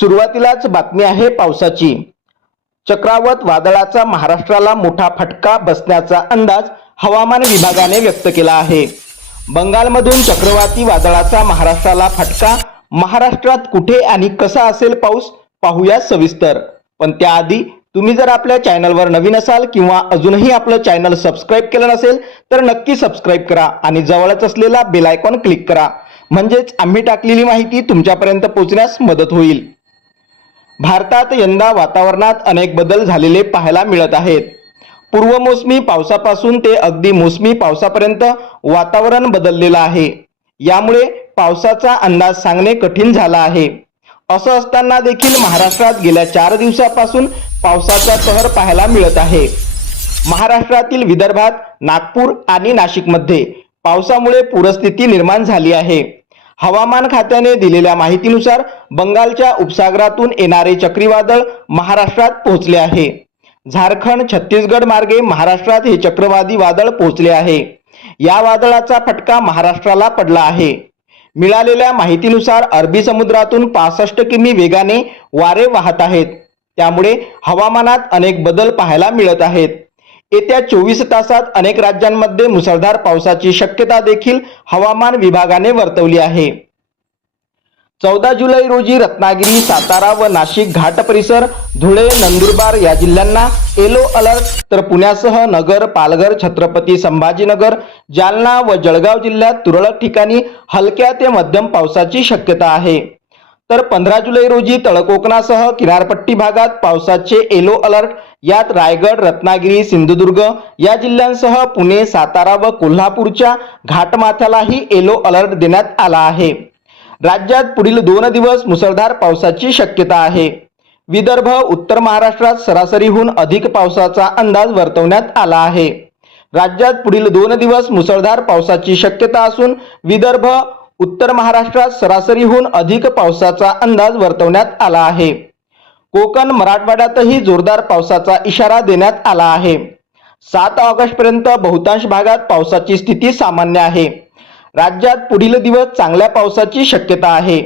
सुरुवातीलाच बातमी आहे पावसाची. चक्रावत वादळाचा महाराष्ट्राला मोठा फटका बसण्याचा अंदाज हवामान विभागाने व्यक्त केला आहे. बंगालमधून चक्रवाती वादळाचा महाराष्ट्राला फटका महाराष्ट्रात कुठे आणि कसा असेल पाऊस पाहूया सविस्तर. पण त्याआधी तुम्ही जर आपल्या चॅनलवर नवीन असाल किंवा अजूनही आपलं चॅनल सबस्क्राईब केलं नसेल तर नक्की सबस्क्राईब करा आणि जवळच असलेला बेल आयकॉन क्लिक करा. म्हणजेच आम्ही टाकलेली माहिती तुमच्यापर्यंत पोहोचण्यास मदत होईल. भारतात यंदा वातावरणात अनेक बदल झालेले पाहायला मिळत आहेत. पूर्वमोसमी पावसापासून ते अगदी मोसमी पावसापर्यंत वातावरण बदललेलं आहे. यामुळे पावसाचा अंदाज सांगणे कठीण झाला आहे. असं असताना देखील महाराष्ट्रात गेल्या चार दिवसापासून पावसाचा कहर पाहायला मिळत आहे. महाराष्ट्रातील विदर्भात नागपूर आणि नाशिकमध्ये पावसामुळे पूरस्थिती निर्माण झाली आहे. हवामान खात्याने दिलेल्या माहितीनुसार बंगालच्या उपसागरातून येणारे चक्रीवादळ महाराष्ट्रात पोहोचले आहे. झारखंड छत्तीसगड मार्गे महाराष्ट्रात हे चक्रवादी वादळ पोहोचले आहे. या वादळाचा फटका महाराष्ट्राला पडला आहे. मिळालेल्या माहितीनुसार अरबी समुद्रातून पासष्ट किमी वेगाने वारे वाहत आहेत. त्यामुळे हवामानात अनेक बदल पाहायला मिळत आहेत. येत्या चोवीस तासात अनेक राज्यांमध्ये मुसळधार पावसाची शक्यता देखील हवामान विभागाने वर्तवली आहे. चौदा जुलै रोजी रत्नागिरी सातारा व नाशिक घाट परिसर धुळे नंदुरबार या जिल्ह्यांना येलो अलर्ट तर पुण्यासह नगर पालघर छत्रपती संभाजीनगर जालना व जळगाव जिल्ह्यात तुरळक ठिकाणी हलक्या ते मध्यम पावसाची शक्यता आहे. तर पंधरा जुलै रोजी तळकोकणासह किनारपट्टी भागात पावसाचे येलो अलर्ट यात रायगड रत्नागिरी सिंधुदुर्ग या जिल्ह्यांसह पुणे सातारा व कोल्हापूरच्या घाटमाथ्यालाही येलो अलर्ट देण्यात आला आहे. राज्यात पुढील दोन दिवस मुसळधार पावसाची शक्यता आहे. विदर्भ उत्तर महाराष्ट्रात सरासरीहून अधिक पावसाचा अंदाज वर्तवण्यात आला आहे. राज्यात पुढील दोन दिवस मुसळधार पावसाची शक्यता असून विदर्भ उत्तर महाराष्ट्रात सरासरीहून अधिक पावसाचा अंदाज वर्तवण्यात आला आहे. कोकण मराठवाड्यातही जोरदार पावसाचा इशारा देण्यात आला आहे. सात ऑगस्ट पर्यंत बहुतांश भागात पावसाची स्थिती सामान्य आहे. राज्यात पुढील दिवस चांगल्या पावसाची शक्यता आहे.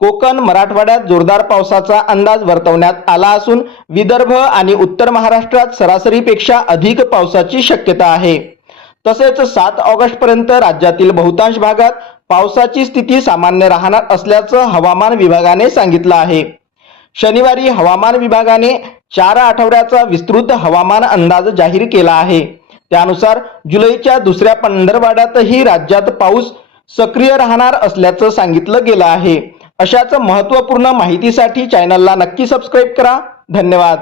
कोकण मराठवाड्यात जोरदार पावसाचा अंदाज वर्तवण्यात आला असून विदर्भ आणि उत्तर महाराष्ट्रात सरासरीपेक्षा अधिक पावसाची शक्यता आहे. तसेच सात ऑगस्ट पर्यंत राज्यातील बहुतांश भागात पावसाची स्थिती सामान्य राहणार असल्याचं हवामान विभागाने सांगितलं आहे. शनिवारी हवामान विभागाने चार आठवड्याचा विस्तृत हवामान अंदाज जाहीर केला आहे. त्यानुसार जुलैच्या दुसऱ्या पंधरवाड्यातही राज्यात पाऊस सक्रिय राहणार असल्याचं सांगितलं गेलं आहे. अशाच महत्त्वपूर्ण माहितीसाठी चॅनलला नक्की सबस्क्राईब करा. धन्यवाद.